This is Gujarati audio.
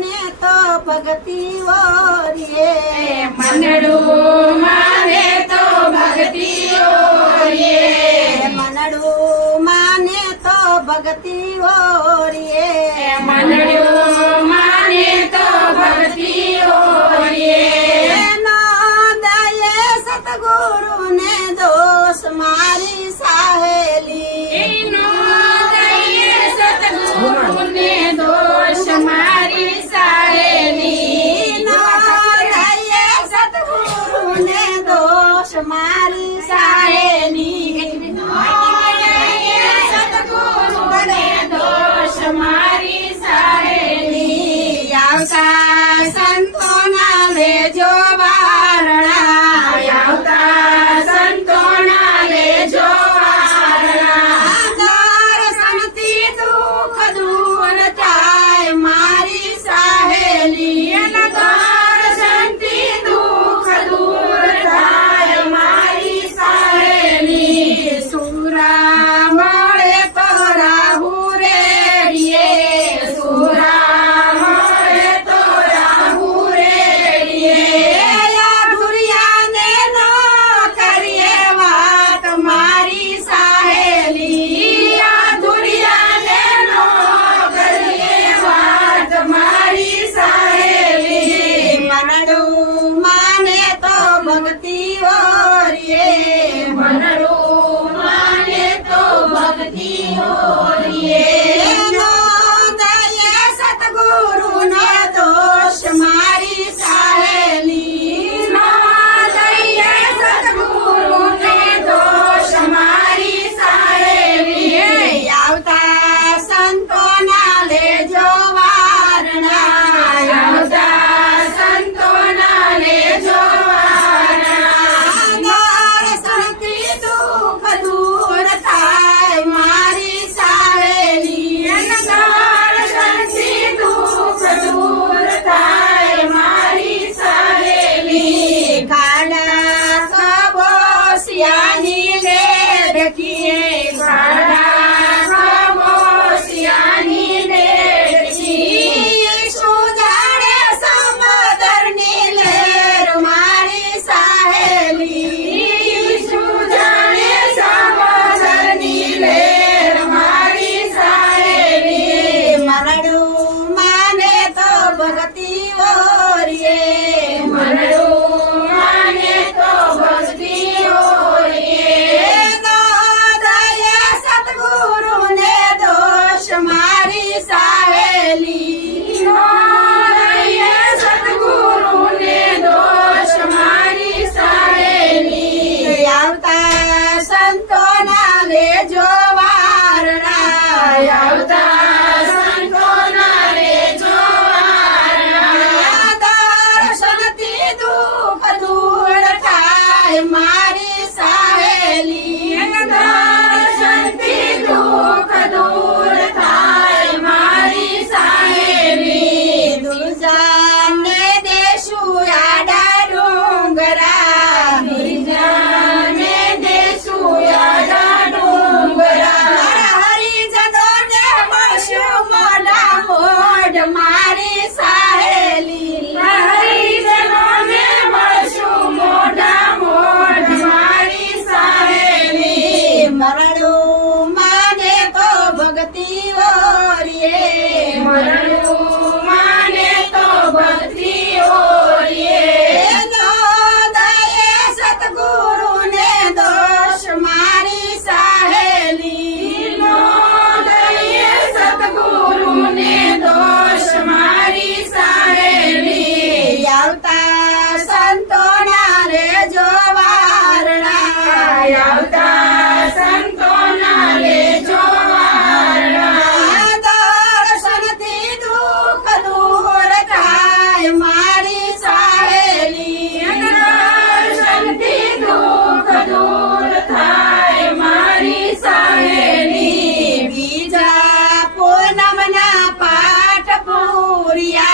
માને તો ભક્તિ ઓરીએ મનડું માને તો ભક્તિ ઓરીએ મનડું માને તો ભક્તિ ઓરીએ મનડું માને તો ભક્તિ ઓરીએ નોંધાયે સતગુરુને દોષ મારી સાહેલી નોંધાયે સતગુરુને દોષ મારી સાહેલી નોંધાયે સતગુરુને દોષ મારી સાહેલી નોંધાયે સતગુરુને દોષ મારી સાહેલી આવતા સંતોના લેજો વારણા આવતા સંતોના લેજો વારણા દર્શનથી દુઃખ દૂર થાય મારી સાહેલી દર્શનથી દુઃખ દૂર થાય મારી સાહેલી સુરા મળે તો રાહુ રેડીએ સુરા મળે તો રાહુ રેડીએ ધુરિયાને ન કરીએ વાત મારી સાહેલી ધુરિયાને નો કરીએ વાત મારી સાહેલી મનડું માને તો ભક્તિ ઓરીએ મનડું માને તો ભક્તિ ઓરીએ નોંધાયે સતગુરુનો દોષ મારી સાહેલી નોંધાયે સતગુરુને દોષ મારી સાહેલી આવતા સંતોના લેજો વારણા આવતા સંતોના લેજો વારણા દર્શનથી દુઃખ દૂર થાય મારી સાહેલી દર્શનથી દુઃખ દૂર થાય મારી સાહેલી ખાડા કબોસિયાની લેડકીએ ખાડા કબોસિયાની ડેરકી સુજાડે સમુદ્રની લહેર મારી સાહેલી સુજાણે સમુદ્રની લહેર મારી સાહેલી મરડું માને તો ભક્તિ ઓરીએ મનડું માને તો ભક્તિ ઓરીએ નોંધાયે સતગુરુને દોષ મારી સાહેલી નોંધાયે સતગુરુને દોષ મારી સાહેલી આવતા સંતોના લેજો વારણા આવતા સંતોના લેજો વારણા દર્શનથી દુઃખ દૂર થાય મારી સાહેલી દર્શનથી દુઃખ દૂર થાય મારી સાહેલી દુર્જાને દેશું આડા ડુંગરા નિર્જાને દેશું યાદા ડુંગરા હરિજનોને મળશું મોઢા મોઢ મારી સાહેલી હરિજનોને મળશું મોઢા મોઢ મારી સાહેલી મરણું માને તો ભક્તિ ઓરીએ મરણું માને તો ભક્તિ ઓરીએ નોંધાયે સતગુરુને દોષ મારી સાહેલી નોંધાયે સતગુરુને દોષ મારી સાહેલી આવતા સંતોના લેજો વારણા આવતા સંતોના લેજો વારણા દર્શનથી દુઃખ દૂર થાય મારી સાહેલી દર્શનથી દુઃખ દૂર થાય મારી સાહેલી બીજા પૂનમના પાઠ પૂર્યા